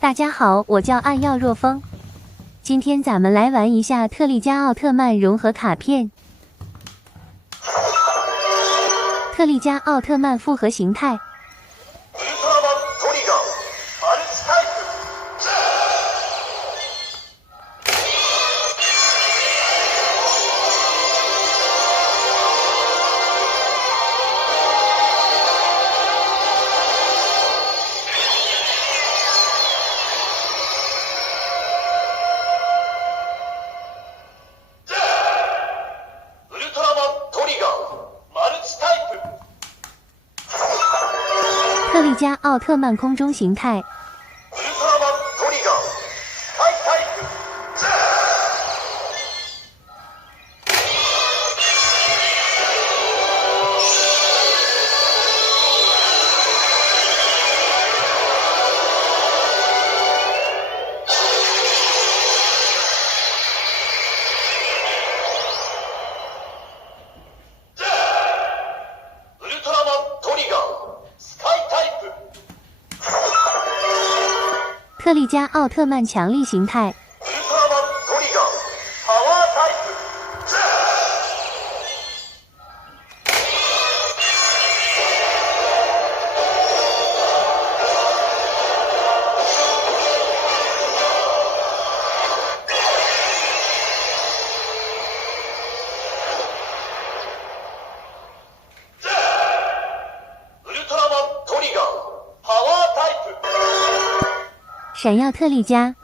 大家好，我叫暗耀若风。今天咱们来玩一下特利迦奥特曼融合卡片。特利迦奥特曼复合形态。特利迦奥特曼空中形态。特利迦奥特曼强力形态。闪耀特利迦。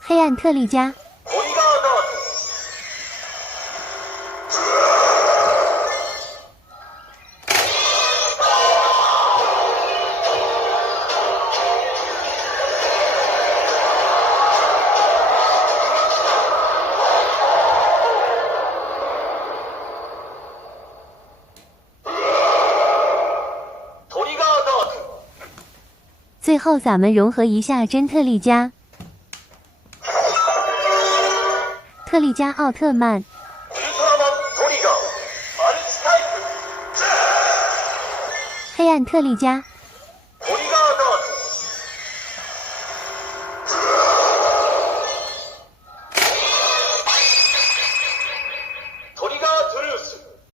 黑暗特利迦。最后咱们融合一下真特利迦。特利迦奥特曼。黑暗特利迦。